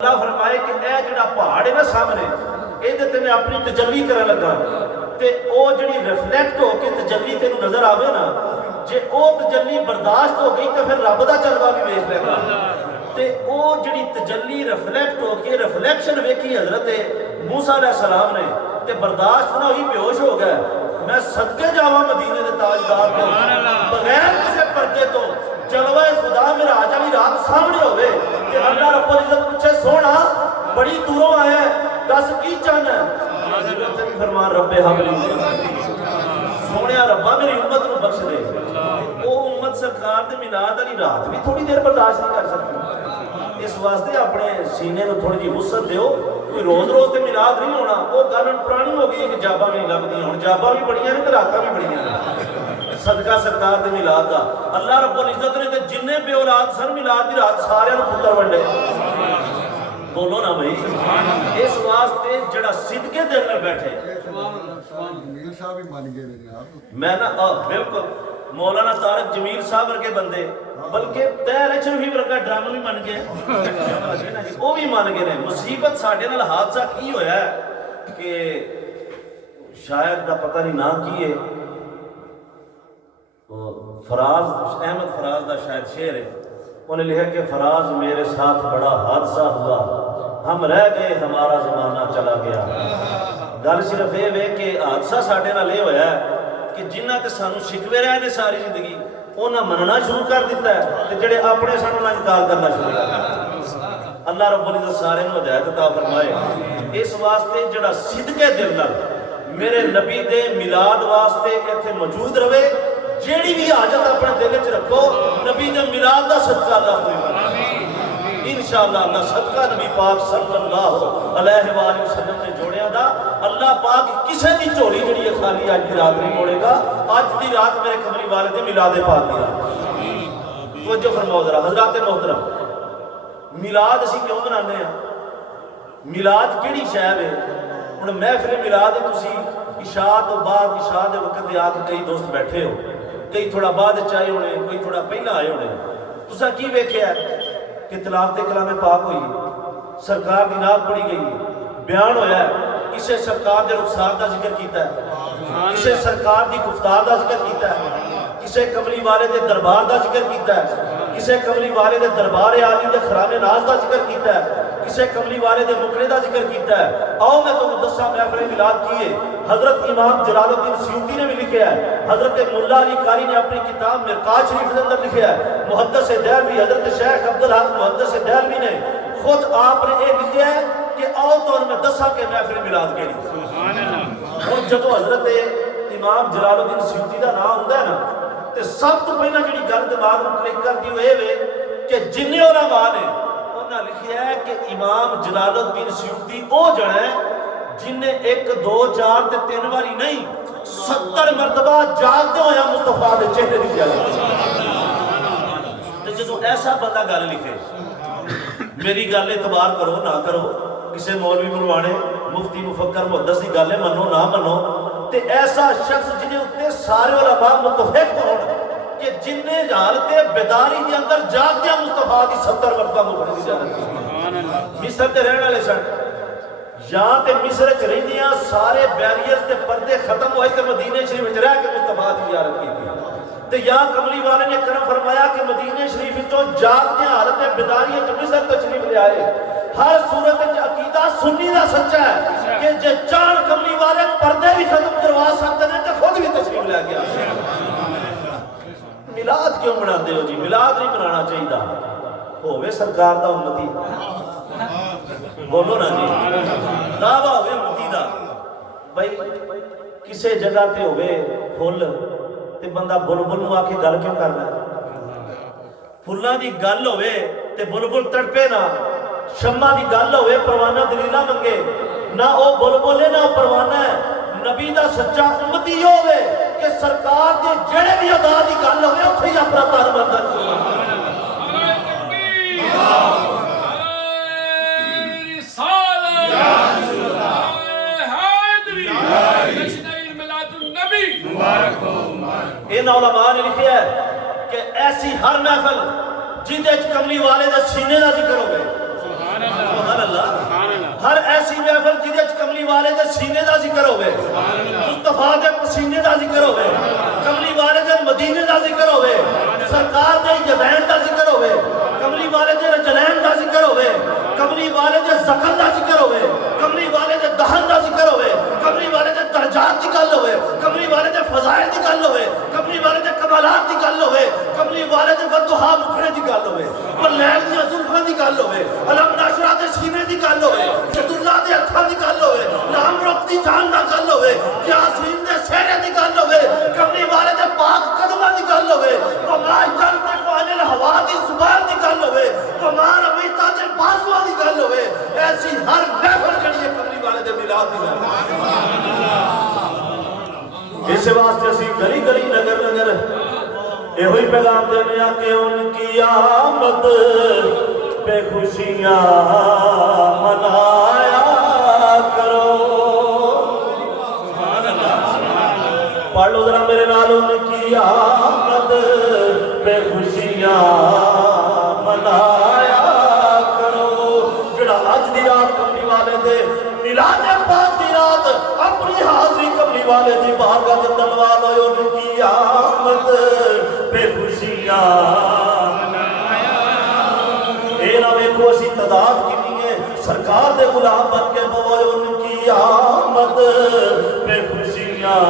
اللہ فرمائے کہ اے جڑا پہاڑ ہے نا سامنے یہ میں اپنی تجلی کرنے لگا تے او جڑی ریفلیکٹ ہو کے تجلی تینوں نظر آوے نا جے او تجلی برداشت ہو گئی تو پھر رب دا جلوہ بھی ویکھ لے گا تے او جڑی تجلی ریفلیکٹ ہو کے ریفلیکشن ویکھی حضرت موسیٰ علیہ السلام نے تے برداشت نہ ہوئی بیہوش ہو گیا میں صدقے جاواں مدینے دے تاجدار کو بغیر کسی پردے تو جلوہ خدا میرا آج والی رات سامنے ہوئے کہ اللہ رب العزت پوچھے سونا بڑی دوروں آیا ہے دس کی چاہنا ہے فرمان رب حبلی سونے ربا میری امت کو بخش دے وہ امت سرکار دے میلاد والی رات بھی تھوڑی دیر برداشت نہیں کر سکتی اس واسطے اپنے سینے کو تھوڑی جی وسعت دیو کوئی روز روز تے میلاد نہیں ہونا وہ گل پرانی ہو گئی ہے کہ جاباں بھی لگدی ہن جاباں بھی بڑیاں نے تے راتاں بھی بڑیاں نے صدقہ سرکار دے میلاد دا اللہ رب العزت نے تے جننے بے اولاد سن میلاد دی رات سارے نوں پتر ونڈے بولو نا بھائی اس واسطے جڑا صدقے دل نال بیٹھے جمیل صاحب بھی مان گئے میں نا بالکل مولانا طارق جمیل صاحب ورگے بندے بلکہ تیر شریف ورگا ڈرامہ بھی من گئے وہ بھی من گئے نے مصیبت ساڈے نال حادثہ کی ہویا ہے کہ شاعر دا پتہ نہیں نام کی ہے فراز احمد فراز دا شاید شعر ہے انہیں لکھا کہ فراز میرے ساتھ بڑا حادثہ ہوا ہم رہ گئے ہمارا زمانہ چلا گیا گل صرف یہ ہے کہ حادثہ ساڈے نال یہ ہویا ہے کہ جنہ تے سانو شکوے رہے نے ساری زندگی انہاں مننا شروع کر دیتا ہے تے جڑے اپنے سانو نال انکار کرنا شروع کر دیتا اللہ رب العزت سارے نوں ہدایت عطا فرمائے اس واسطے جڑا صدقے دل نال میرے نبی دے میلاد واسطے ایتھے موجود رہے جیڑی بھی حاجت اپنے دل وچ رکھو نبی دے میلاد دا صدقہ اللہ پوری فرمائے انشاءاللہ اللہ صدقہ نبی پاک صلی اللہ علیہ وآلہ وسلم نے جوڑیاں دا اللہ پاک کسے دی جھولی جڑی ہے خالی آج دی رات نہیں موڑے گا آج دی رات میرے کملی والے دے میلاد پاک دی رات توجہ فرماؤ ذرا حضرات محترم میلاد اسی کیوں منانے ہیں میلاد کیڑی شے ہے ہن محفل میلاد تسی عشاء تو بعد عشاء دے وقت دے آ کے کئی دوست بیٹھے ہو کئی تھوڑا بعد چاہے ہونے کوئی تھوڑا پہلا آئے ہونے تسا کی ویکھیا ہے کہ تلاوت کلام پاک ہوئی سرکار دی نعت پڑھی گئی بیان ہویا ہے کسے سرکار دے رخسار دا ذکر کیتا ہے کسے سرکار دی گفتار دا ذکر کیتا ہے کسے کملی والے دے دربار دا ذکر کیتا ہے کسے کملی والے دے دربار عالی دے خرام ناز دا ذکر کیتا ہے کسے کملی والے دے مکرے دا ذکر کیتا ہے آؤ میں تمہیں دساں محفل میلاد کیے حضرت امام جلال الدین سیوطی نے بھی لکھا ہے حضرت ملا علی قاری نے اپنی کتاب مرقات شریف کے اندر لکھا ہے محدث دہلوی حضرت شیخ عبدالحق محدث دہلوی نے خود آپ نے یہ لکھا ہے کہ آؤ تو میں دساں کہ محفل میلاد کے لیے اور جب حضرت امام جلال الدین سیوطی دا نام ہوندا ہے نا تے سب تو پہلا جڑی گل دماغ نوں کلک کردی ہوئے وے کہ جننے علماء نے انہاں لکھیا ہے کہ امام جلال الدین سیوطی او جڑا ہے جن نے 1 2 4 تے 3 واری نہیں 70 مرتبہ جاگدے ہویا مصطفیٰ دے چہرے دی زیارت تے جدوں ایسا بندہ گل لکھے میری گل اعتبار کرو نہ کرو کسے مولوی پروانے مفتی مفکر محدث دی گل منو نہ منو تے ایسا شخص جنہیں اتنے سارے علماء متفق ہون کہ جن نے حالت بیداری دے اندر جاگدے مصطفیٰ دی 70 مرتبہ مفتی دی زیارت مصر تے رہن والے سن یہاں تے مصر چ رہندیاں سارے بیریئرز تے پردے ختم ہوئے تے مدینے شریف وچ رہ کے مصطفیٰ دی زیارت کی تے یا کملی والے نے کرم فرمایا کہ مدینے شریف وچوں جاگدے حالت بیداری وچ مصر تشریف لے آئے ہر صورت وچ عقیدہ سنی دا سچا ہے کہ جے چاند کملی والے پردے بھی ختم کروا سکتے ہیں تے خود بھی تشریف لے گیا میلاد کیوں مناتے ہو جی میلاد نہیں منانا چاہیے ہووے سرکار دا امتی بولو نا جی دعویٰ ہوئے امتی دا بھائی کسے جگہ تے ہوئے پھول تے بندہ بلبل نو آکے گل کیوں کرنا ہے پھولاں دی گل ہوئے تے بلبل تڑپے نا شمع دی گل ہوئے پروانہ دلیلہ منگے نہ او بلبل ہے نہ او پروانہ ہے نبی دا سچا امتی ہوئے کہ سرکار دے جڑے بھی ادا دی گل ہوئے اتھے ہی اپنا تار بندر ان علماء نے لکھا ہے کہ ایسی ہر محفل جن کملی والے دے سینے دا ذکر ہوئے والے دے سینے دا ذکر ہوئے، مصطفیٰ دے پسینے دا ذکر ہوئے، کملی والے دے مدینے دا ذکر ہوئے، سرکار دے یدین دا ذکر ہوئے، کملی والے دے رجلین دا ذکر ہوئے، کملی والے دے زخم دا ذکر ہوئے، کملی والے دے دہن دا ذکر ہوئے، کملی والے دے درجات دی گل ہوئے، کملی والے دے فضائل دی گل ہوئے، کملی والے دے کمالات دی گل ہوئے، کملی والے دے ودھا مکھڑے دی گل ہوئے، اور لیل دی زلفاں دی گل ہوئے، علم ناشرہ دے سینے دی گل ہوئے، ید اللہ دے ہتھاں دی گل ہوئے، نام رب دی جان دا گل ہوئے، یاسین دے سہرے دی گل ہوئے، کملی والے دے پاک قدمہ دی گل ہوئے، وما ینطق عن الہوا دی زبان دی گل ہوئے، وما رمیتا دے بازوان دی گل ہوئے، ایسی ہر محفل جڑی ہے کملی والے دے میلاد دی گل اس واسطے اسی گلی گلی نگر نگر یہ ہوئی پیغام دینے کہ ان کی آمد پہ خوشیاں منایا کرو. پڑھ لو ذرا میرے نال ان کی آمد پہ خوشیاں منایا کرو. جڑا اج دی رات کملی والے دے میلاد پاک دی رات اپنی حاضری کملی والے دی بارگاہ دے تلوا لو ان کی آمد پہ خوشیاں منایا. اے نہ ویکھو اسی تعداد کتنی ہے سرکار دے غلام بن کے بوئے ان کی آمد پہ خوشیاں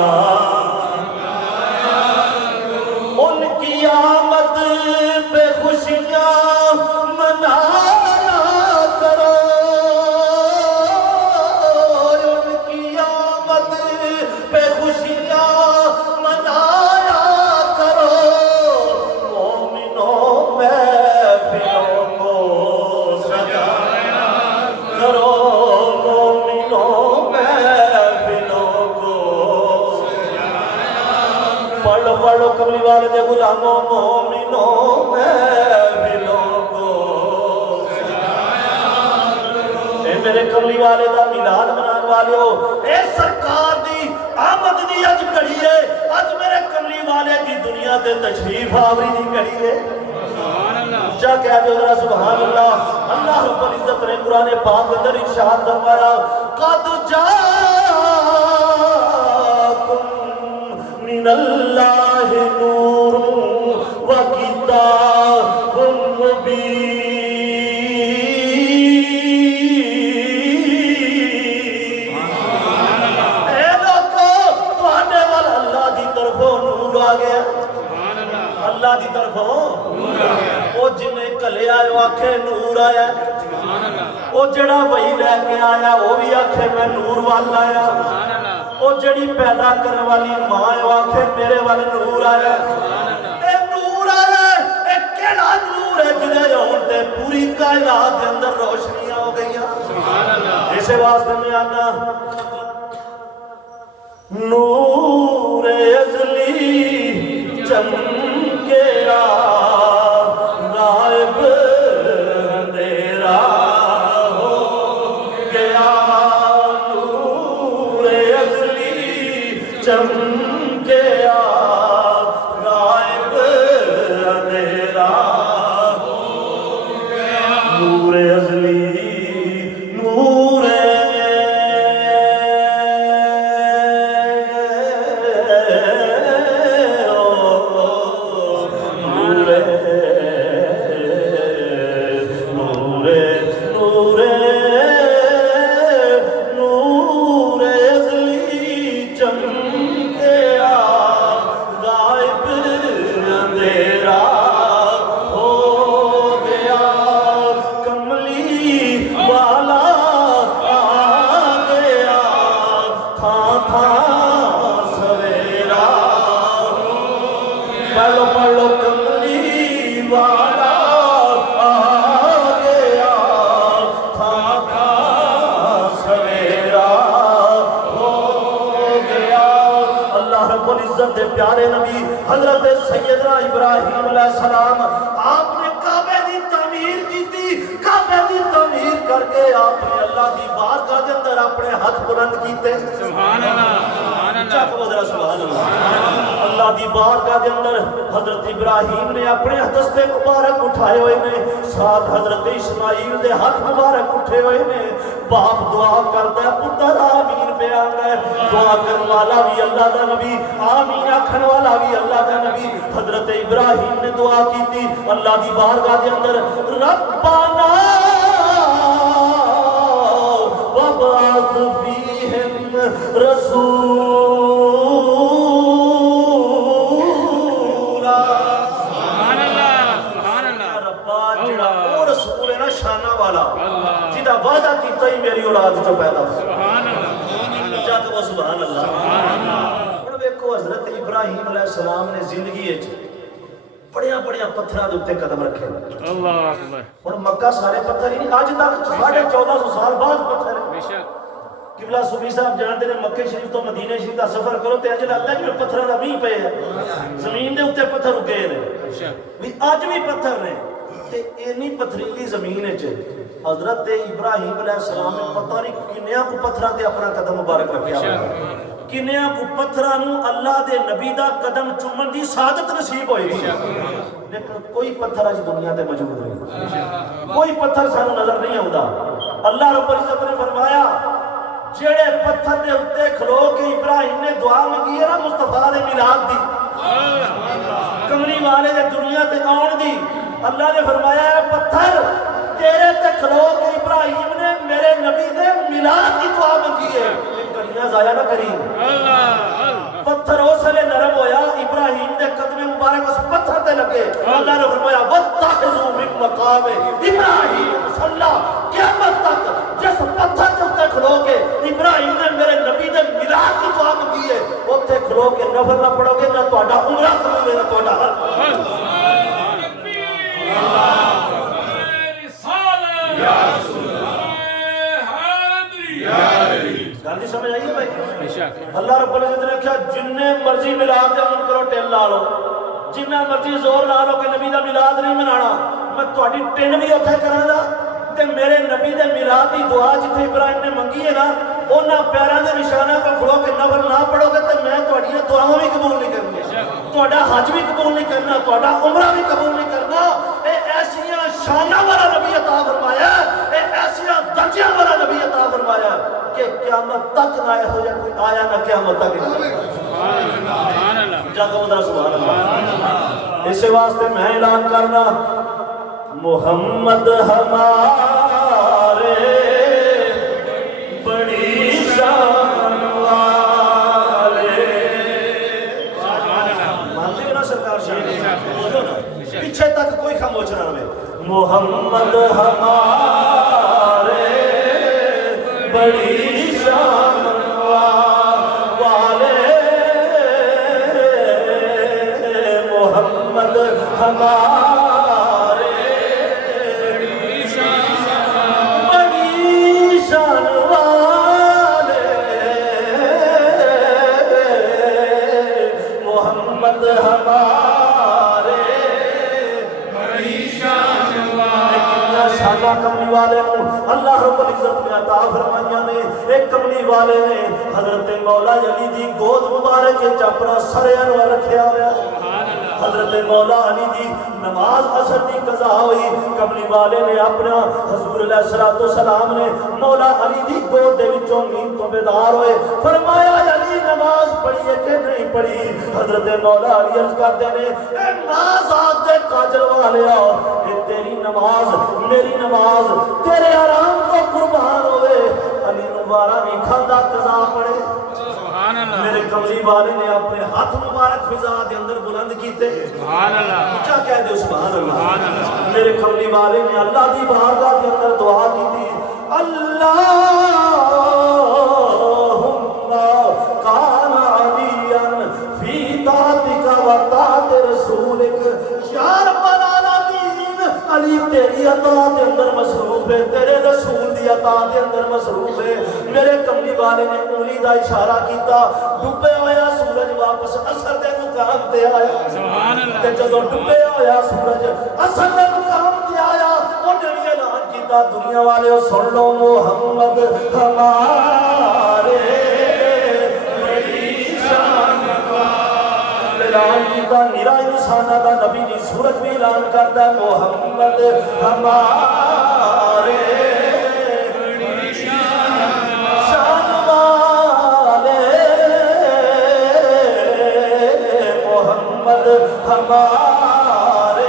ان کی آمد پہ خوشیاں منایا کرو. ان کی آمد پہ خوشیاں منایا کرو. مومنوں محفلوں کو سجایا کرو. مومنوں محفلوں کو پڑھو پڑھو کملی والے دے غلاموں مومنوں محفلوں کو اے میرے کملی والے دا میلاد منان والیو اے سرکار دی آمد دی اج گھڑی ہے. اج میرے کملی والے دی دنیا تے تشریف آوری دی گھڑی ہے. اچھا کہہ دو ذرا سبحان اللہ. اللہ رب العزت نے قرآن پاک اندر ارشاد فرمایا قد جاءکم من اللہ نور و کتاب مبین. اے لوگو تواڈے وال اللہ دی طرفوں نور آ گیا. اللہ دی طرفوں وہ جنہیں کلے آئے آکھے نور آیا. وہ جڑا وہی لے کے آیا وہ بھی آکھے میں نور والا آیا. وہ جڑی پیدا کرنے والی ماں ہے وہ آکھے میرے والے نور آیا. اے نور آیا اے کیڑا نور ہے جنہیں ہوتے پوری کائنات کے اندر روشنیاں ہو گئیاں. اسے واسطے میں آنا نور ازلی چمکے غائب اندھیرا ہو گیا. نور ازلی چمکے غائب اندھیرا ہو گیا. نور ازلی نور پیارے نبی حضرت سیدنا ابراہیم علیہ السلام آپ نے کعبے دی تعمیر کی تھی. کعبے دی تعمیر کر کے آپ نے اللہ دی بارگاہ دے اندر اپنے ہاتھ بلند کیتے. سبحان اللہ سبحان اللہ. سبحان اللہ. اللہ دی بارگاہ دے اندر حضرت ابراہیم نے اپنے دستے مبارک اٹھائے ہوئے نے، ساتھ حضرت اسماعیل دے ہاتھ مبارک اٹھے ہوئے نے۔ باپ دعا کرتا ہے، پتر آمین پہ آتا ہے، دعا کرنے والا بھی اللہ دا نبی، آمین آکھن والا بھی اللہ دا نبی۔ حضرت ابراہیم نے دعا کی تھی اللہ دی بارگاہ دے اندر، ربنا وابعث فیہم رسول جدا وعدہ کیتا ہی میری اولاد جو پیدا ہو جد وہ سبحان اللہ۔ اور دیکھو حضرت ابراہیم علیہ السلام نے زندگی بڑیا بڑیا پتھروں کے اوپر قدم رکھے اور مکہ سارے پتھر ہی نہیں، اج تک 1450 سال بعد پتھر ہے۔ قبلہ صوفی صاحب جانتے ہیں مکہ شریف تو مدینہ شریف کا سفر کرو تے اج لگتا ہے کہ پتھراں دا مینہ پے ہے، زمین دے اوپر پتھر اگے نے، بھی اج بھی پتھر نے تے اینی پتھریلی زمین وچ حضرت ابراہیم علیہ السلام نے پتہ نہیں کنیاں کو پتھراں تے اپنا قدم مبارک رکھیا، کنیاں کو پتھراں نو اللہ دے نبی دا قدم چومن دی سعادت نصیب ہوئی، لیکن کوئی پتھر اج دنیا تے موجود نہیں، کوئی پتھر سانو نظر نہیں آوندا۔ اللہ رب العزت نے فرمایا جڑے پتھر دے اوتے کھلو کے ابراہیم نے دعا منگی ہے نا مصطفیٰ دے میلاد دی، کملی والے دے دنیا تے آن دی، اللہ نے فرمایا ہے پتھر تیرے تے کھلو کے ابراہیم نے میرے نبی دے میلاد کی دعا منگی ہے، کریاں ضائع نہ کری۔ پتھر اس لئے نرم ہویا، ابراہیم دے قدم مبارک اس پتھر تے لگے، اللہ نے فرمایا وَاتَّخِذُوا مِن مَقَامِ ابراہیم صلی قیامت تک جس پتھر کے اوپر کھلو کے ابراہیم نے میرے نبی دے میلاد کی دعا منگی ہے، اوتھے کھلو کے نفل نہ پڑھو گے نہ تہاڈا عمرہ قبول ہے نہ تہاڈا حج۔ گل سمجھ آئی ہے بھائی؟ اللہ رب العزت نے کہا جننے مرضی میلاد دے من کرو ٹل لا لو، جنہ مرضی زور لا لو کہ نبی دا میلاد نہیں منانا، میں تہاڈی ٹن بھی اوتھے کراں گا تے میرے نبی دے میلاد دی دعا جتھے ابراہیم نے منگی ہے نا انہاں پیراں دے نشاناں کو کھلو کے نفل نہ پڑھو گے تے میں تہاڈیاں دعاواں بھی قبول نہیں کرنی، تہاڈا حج بھی قبول نہیں کرنا، تہاڈا عمرہ بھی قبول نہیں کرنا۔ اے ایسیاں شاناں والا نبی عطا فرمایا، اے ایسیاں درجیاں والا نبی عطا فرمایا کہ قیامت تک نہ ہو جائے کوئی آیا نہ قیامت تک۔ جاگو ذرا سبحان اللہ۔ اس واسطے میں اعلان کرنا محمد ہمارے بڑی شان والے، مانتے ہو نا سرکار شان، بولو نا پیچھے تک کوئی خاموش نہ رہے۔ محمد ہمارے بڑی شان والے، محمد ہمارے بڑی شان والے، محمد ہمارے بڑی شان والے۔ شانہ کملی والے اللہ رب العزت نے عطا فرمائیاں نے، ایک کملی والے نے حضرت مولا علی دی گود مبارک کے اپنا سر انور رکھیا ہوا، حضرت مولا علی دی نماز عصر دی قضا ہوئی، کملی والے نے اپنا حضور علیہ السلام نے مولا علی دی گود دے وچوں نیند تو بیدار ہوئے، فرمایا علی نماز پڑھی ہے کہ نہیں پڑھی؟ حضرت مولا علی عرض کرتے ہیں اے نازات دے کاجل والیا، اے تیری نماز میری نماز تیرے آرام کو قربان ہوئے، علی نوارا نہیں کھاندہ قضا پڑے۔ میرے کملی والے نے اپنے ہاتھ مبارک فضا دے اندر بلند کیتے، سبحان اللہ، کیا کہہ دے سبحان اللہ۔ میرے کملی والے نے اللہ دی بارگاہ دے اندر دعا کی تھی، اللہم کان علیاً فی طاعتک و طاعت رسولک، یا رب العالمین علی تیری عطا دے اندر مصروف ہے، تیرے رسول دی عطا دے اندر مصروف ہے۔ میرے کملی والے نے انگلی دا اشارہ کیتا، ڈبے ہویا سورج واپس اثر دے مقام تے آیا، سبحان اللہ، تے جدوں ڈبے ہویا سورج اثر دے مقام تے آیا، انہیں بھی اعلان کیتا دنیا والے سن لو محمد ہمارے بڑی شان والے، کیتا نیرا انسانہ دا نبی دی صورت بھی اعلان کرتا ہے محمد ہمارے شان والے محمد ہمارے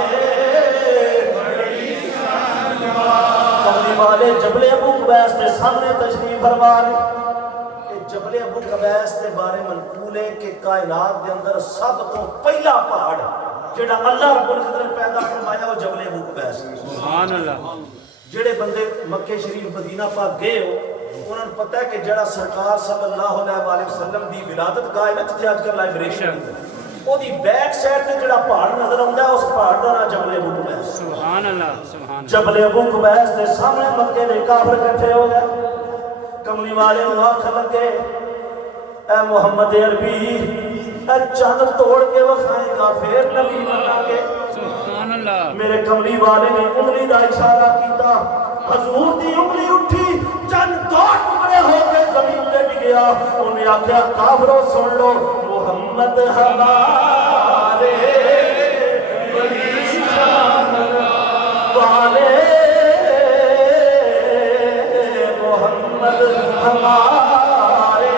کملی والے جبل ابو قبیس کے سامنے تشریف فرما رہے جبل ابو قبیس کے بارے منقول ہے کہ کائنات کے اندر سب تو پہلا پہاڑ جڑا اللہ رب العزت نے پیدا فرمایا وہ جبل ابو قبیس سبحان اللہ جڑے بندے مکہ شریف مدینہ پاک گئے ہو انہوں نے پتہ ہے کہ جڑا سرکار صلی اللہ علیہ وآلہ وسلم دی ولادت گاہ ہے نا جتھے اج کل لائبریری وہ دی بیک سائڈ تے جڑا پہاڑ نظر آندا ہے اس پہاڑ دا نام جبل ابو قبیس سبحان اللہ سبحان جبل ابو قبیس دے سامنے مکے دے کافر اکٹھے ہو گئے کملی والے نو آکھن لگے اے محمد عربی اے چاند توڑ کے وکھائے گا پھر نبی بنا کے سبحان اللہ میرے کملی والے نے انگلی دا اشارہ کیتا حضور دی انگلی اٹھی چاند دو ٹکڑے ہو کے زمین تے ڈگیا انہیں آکھیا کافرو سن لو محمد ہمارے بڑی شان والے محمد ہمارے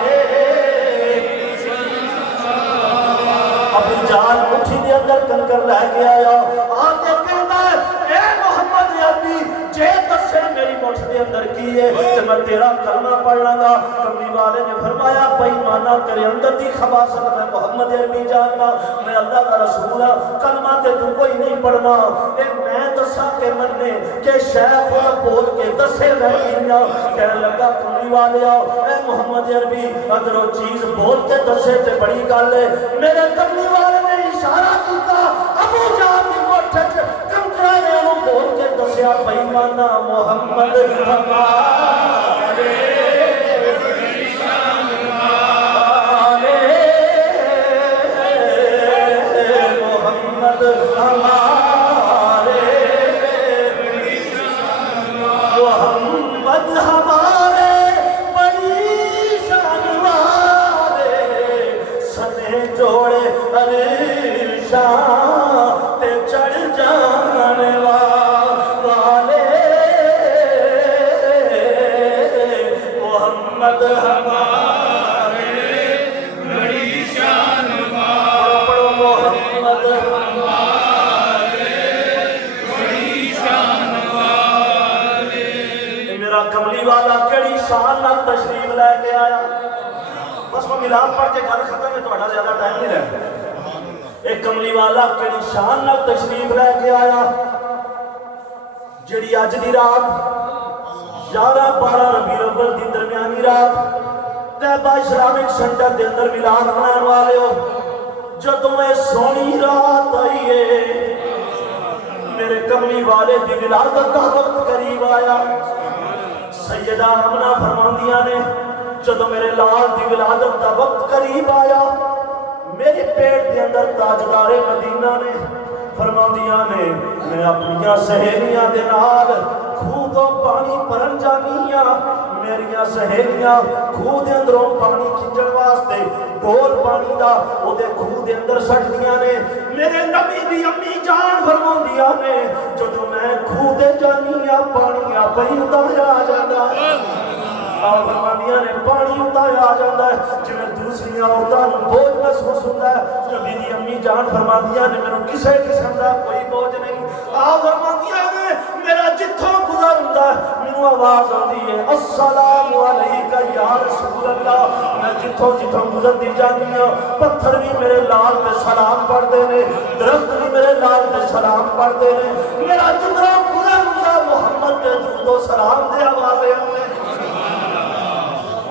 ابو جہل مٹھی دے اندر کنکر لے کے آیا آتے کہتا ہے اے محمد عربی جے دسے میری مٹھ دے اندر کی ہے تے میں تیرا کلمہ پڑھ لگا کملی والے نے فرمایا بھائی مانا تیرے اندر دی خباثت میں محمد عربی جاننا میں اللہ کا رسول ہوں کلمہ تے تو کوئی نہیں پڑھنا اے میں دسا کے مننے کہ شیخ بول کے دسے میں کینا کہنے لگا کملی والے آؤ اے محمد عربی اگر وہ چیز بول کے دسے تے بڑی گل ہے میرے کملی والے نے اشارہ کیتا ابو جہل دی مٹھ وچ کنکرا نے وہ بول کے دسیا بھائی مانا محمد ہمارے محمد ہمارے محمد ہمارے بڑی شان والے سنے جوڑے عرشاں تے چڑھ جانے والے محمد ہمارے بڑی شان والے محمد ہمارے بڑی شان والے میرا کملی والا کڑی شان نال تشریف لے کے آیا بس وہ ملاد پڑھ کے گل ختم ہے تھوڑا زیادہ ٹائم نہیں رہتا ایک کملی والا کڑی شان نال تشریف لے کے آیا جڑی اج دی رات 11-12 ربیع الاول دی درمیانی رات طیبہ اسلامک سینٹر دے اندر ملاد منانے والے ہو جدوں اے سونی رات آئی ہے میرے کملی والے دی ولادت دا وقت قریب آیا سیدہ آمنہ فرماندیاں نے جدوں میرے لال دی ولادت دا وقت قریب آیا میرے پیٹ دے اندر تاجدار مدینہ نے فرماندیاں نے میں اپنیاں سہیلیاں دے نال خوہ تو پانی پرن جانیاں میریاں سہیلیاں خوہ دے اندروں پانی کھنچن واسطے ڈول پانی دا او دے خوہ دے اندر سٹ دیاں نے میرے نبی دی امی جان فرماندیاں نے جدوں میں خوہ دے جانیاں پانی آپے ہی اتاریا آ جاتا اور فرماندیاں نے پانی اتاریا آ جاتا ہے جنہیں دوسری عورتوں بوجھ محسوس ہوتا ہے نبی دی امی جان فرماندیاں نے میرے کسے قسم دا کوئی بوجھ نہیں آپ فرماندیاں نے میرا جتھوں گزر ہوتا ہے میرے آواز آتی ہے السلام علیکہ یا رسول اللہ میں جتھوں گزر دی جانی ہوں پتھر بھی میرے لال پہ سلام پڑھ دینے درخت بھی میرے لال پہ سلام پڑھ دینے میرا جتھوں گزر ہوتا ہے محمد کے درود و سلام دے آوازے ہوئے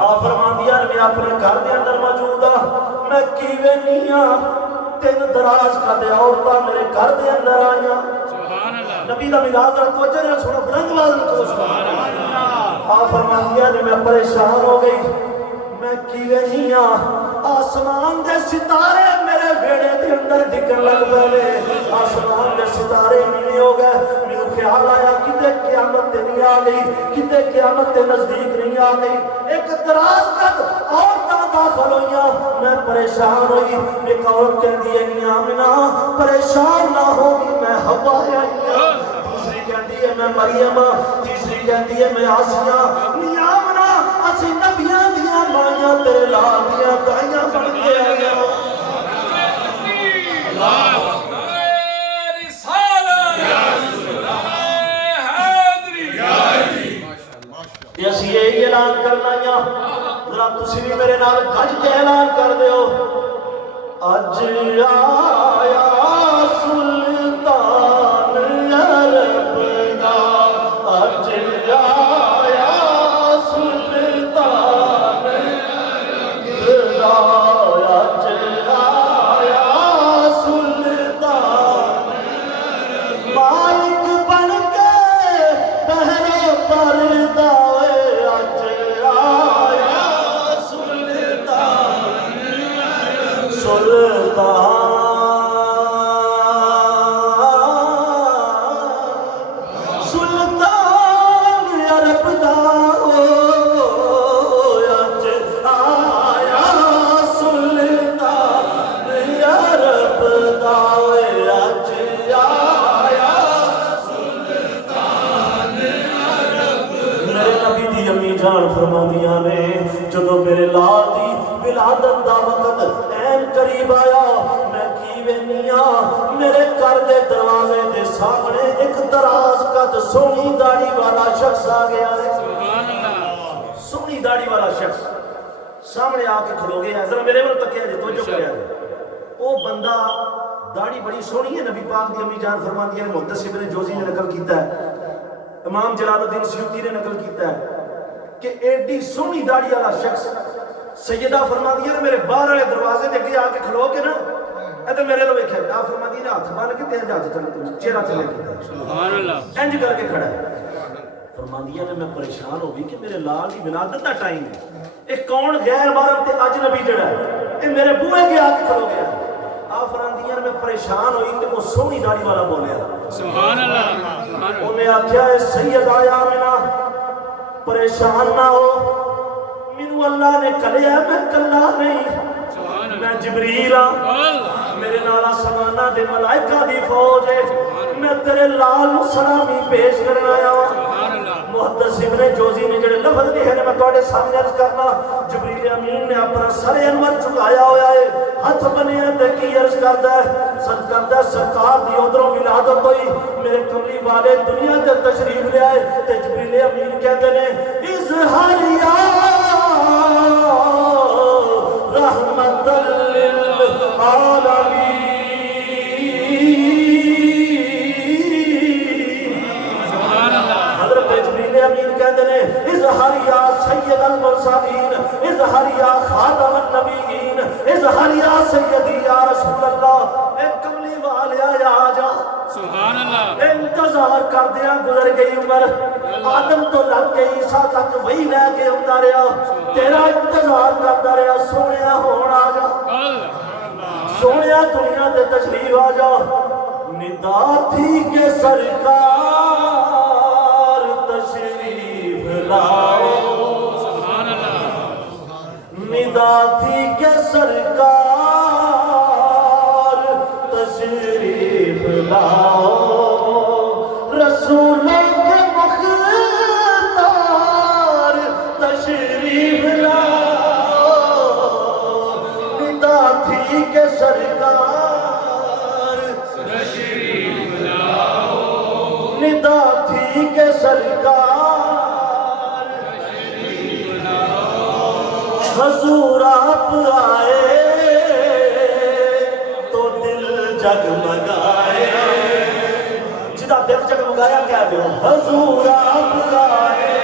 آپ فرماندیاں میں اپنے گھر دے اندر موجود ہوں میں کیویں نہیں ہوں تین دراز کا دے عورتاں میرے گھر دے اندر آئیاں نبی دا میلاد رات وجہ نے سونا بلند آواز میں کہو سبحان اللہ آپ فرماندیاں نے میں پریشان ہو گئی میں کیویں نہیں ہوں آسمان دے ستارے میرے بیڑے دے اندر ڈگن لگ پے آسمان دے ستارے نہیں ہو گئے میرے خیال آیا کتے قیامت تے نہیں آ گئی کتے قیامت تے نزدیک نہیں آ گئی ایک دراز قد عورتاں دا غافل ہوئی میں پریشان ہوئی ایک عورت کہندی ہے نی آمنہ پریشان نہ ہوگی میں ہوا آئی دوسری کہندی ہے میں مریم تیسری کہندی ہے میں آسیہ نی آمنہ اسی نبیاں دیاں مائیاں تیرے لال دیاں دائیاں بن کے آئیاں کہ اسی یہی اعلان کرنا یا ذرا تسی بھی میرے نال گج کے اعلان کر دیو اج آیا سلطان عرب دا اج آیا سلطان عرب دا اج آیا سلطان مالک بن کے پہرے پردہ جان فرماندیاں نے جدو میرے لال دی ولادت دا وقت این قریب آیا میں کی وینیاں میرے گھر دے دروازے دے سامنے ایک دراز قد سونی داڑھی والا شخص آ گیا ہے سونی داڑھی والا شخص سامنے آ کے کھلو گیا ذرا میرے ول تکیا جے توجہ کریا او بندہ داڑھی بڑی سونی ہے نبی پاک دی امی جان فرماندیاں نے محدث ابن جوزی نے نقل کیتا ہے امام جلال الدین سیوطی نے نقل کیتا ہے کہ ایڈی سونی داڑھی والا شخص سیدہ فرما دیا میرے باہر والے دروازے دے کے آ کے کھلو کے نا اے تے میرے لو ویکھے آپ فرما دی نے ہاتھ بن کے تے ہاتھ چل چہرہ چلے گیا سبحان اللہ انج کر کے کھڑا ہے فرما دیا نے میں پریشان ہو گئی کہ میرے لال دی ولادت دا ٹائم ہے اے کون غیر محرم تے اجنبی جڑا ہے اے میرے بوئے کے آ کے کھلو گیا آپ فرما دیا میں پریشان ہوئی تے وہ سونی داڑھی والا بولیا سبحان اللہ انہیں آکھیا اے سید آیا آمنہ پریشان نہ ہو منو اللہ نے کلیا میں کلا نہیں میں جبریل ہاں میرے نالا سمانا دے ملائکہ دی فوج ہے میں تیرے لال سلامی پیش کرنا آیا محدث ابن جوزی نے جڑے لفظ لکھے نے میں تواڈے سامنے عرض کرنا جبریل امین نے اپنا سر انور چکایا ہوا ہے ہاتھ بنیا تے کی عرض کردا ہے سرکار دی ادھروں ولادت ہوئی میرے کملی والے دنیا تے تشریف لے آئے تے جبریل امین کہتے نے اظہار یا رحمت للعالمین امین کہتے ہیں اظہار یا سید المرسلین اظہار یا خاتم النبیین اظہار یا سیدی یا رسول اللہ اے کملی والیا یا آجا سبحان اللہ انتظار کر دیا گزر گئی عمر آدم تو لگ گئی عیسیٰ تک وہی لے کے ہوتا رہا تیرا انتظار کرتا رہا سونیا ہون آجا سونیا دنیا تے تشریف آجا ندا تھی کہ سرکار تشریف لاؤ ندا تھی کہ سرکار تشریف لاؤ رسولوں کے مختار تشریف لاؤ ندا تھی کہ سرکار تشریف لاؤ ندا تھی کہ سرکار حضور آپ آئے تو دل جگمگائے جدا دل جگمگایا کیا دو حضور آپ آئے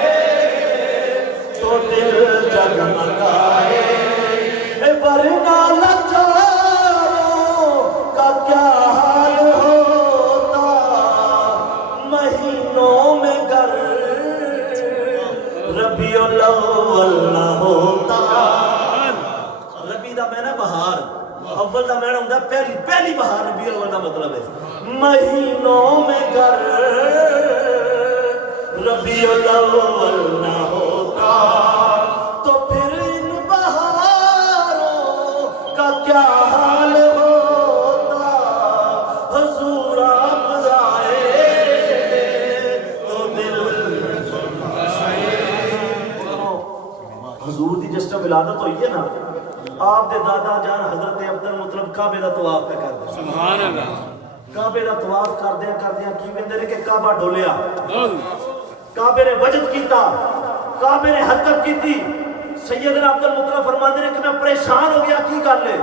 تو دل جگمگائے ورنہ لاچاروں کا کیا حال ہوتا مہینوں میں گر ربیع الاول نہ ہوتا ربی دا میں نے بہار اول دا میں نے ہوتا پہلی بہار ربیع الاول دا مطلب ہے مہینوں میں گر ربیع الاول نہ ہوتا تو پھر ان بہاروں حضور دی جس ٹائم ولادت ہوئی ہے نا آپ دے دادا جان حضرت عبد المطلب کعبے دا طواف پہ کرتے سبحان اللہ کعبے دا طواف کردیاں کی کہندے نے کہ کعبہ ڈولیا کعبے نے وجد کیتا کعبے نے حرکت کیتی سیدنا عبد المطلب فرماندے نے کہ میں پریشان ہو گیا کی گل ہے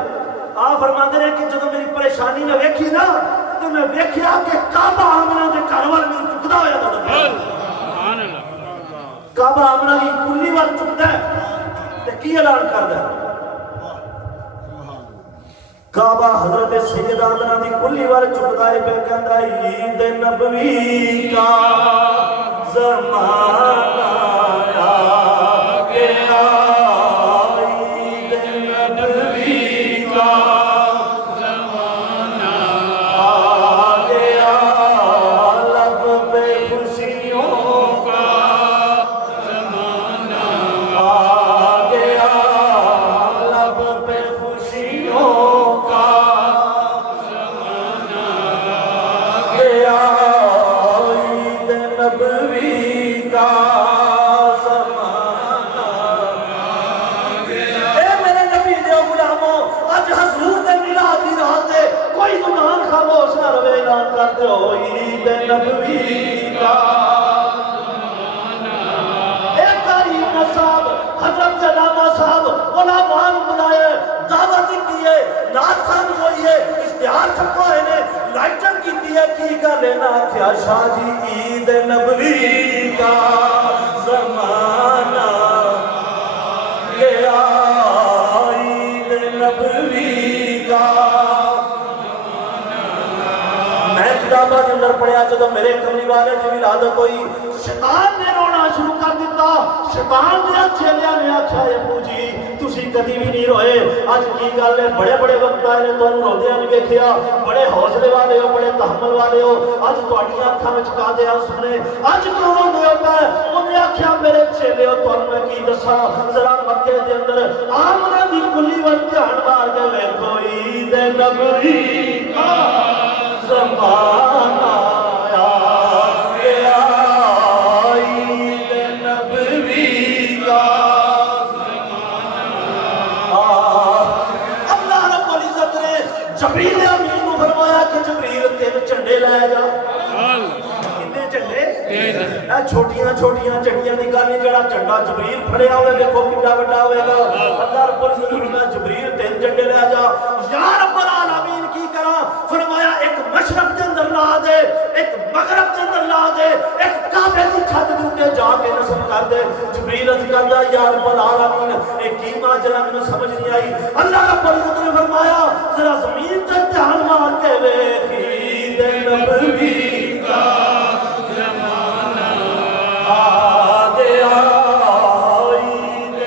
آپ فرماندے نے کہ جدوں میری پریشانی میں ویکھی نا تو میں ویکھیا کہ کعبہ آمنہ دے گھر وال میرے چکدا ہویا نظر آیا سبحان اللہ کعبہ آمنہ کی کلی وال چکدا ہے تے کی اعلان کردا ہے کعبہ حضرت سید آمنہ دی کلی وال چکدا ہے پہ کہندا ہے عید نبوی کا زمانہ آ گیا عید نبوی کا زمانہ آ گیا لب پہ خوشیوں کا زمانہ آ گیا لب پہ خوشیوں کا زمانہ آ گیا عید نبوی کا زمانہ آ گیا اے میرے نبی دے غلاموں اج حضور دے میلاد دی رات تے کوئی زبان خاموش نہ رہے اعلان کرتے ہو عید نبوی کا زمانہ اے قاری صاحب حضرت علامہ صاحب علماء بنائے دعوت کی ہے نعت خوانی ہوئی ہے اشتہار چھپائے نے لائٹنگ کی ہے کی گل نہ کیا شاہ جی عید نبوی کا زمانہ گیا عید نبوی کا میں کتابہ کے اندر پڑھیا جدو میرے کملی والے کی ولادت ہوئی شیطان نے رونا شروع کر دیتا شیطان نے چیلیاں نے آکھیا ابو جی تسی کدی بھی نہیں روئے اج کی گل ہے بڑے بڑے وقت آئے نے تانوں روندیاں نہیں ویکھیا بڑے حوصلے والے ہو بڑے تحمل والے ہو اج تہاڈیاں اکھاں وچ کادے آنسو نے اج کیوں روندے ہو پے انہیں آکھیا میرے چیلے ہو تانوں میں کی دساں ذرا مکے دے اندر آمنہ دی کلی ول دھیان مار کے ویکھو عید نبوی کا زمانہ آ گیا عید نبوی کا اللہ رب العزت نے جبریل امین کو فرمایا کہ جبریل تین جھنڈے لے جا کتنے جھنڈے اے چھوٹیاں چھوٹیاں جھنڈیاں دی گل نہیں جڑا جھنڈا جبریل پھڑیا ہوئے دیکھو کتنا بڑا ہوئے گا اللہ رب العزت نے فرمایا جبریل تین جھنڈے لے جا یا رب العالمین کی کرا فرمایا ایک مشرق کے اندر لا دے ایک مغرب کے اندر لا دے ایک کعبے کی چھت کے اوپر جا کے نصب کر دے جبریل عرض کردا یا رب العالمین ایک کی ماجرا مجھے سمجھ نہیں آئی اللہ رب العزت نے فرمایا ذرا زمین تے دھیان مار کے ویکھ عید نبوی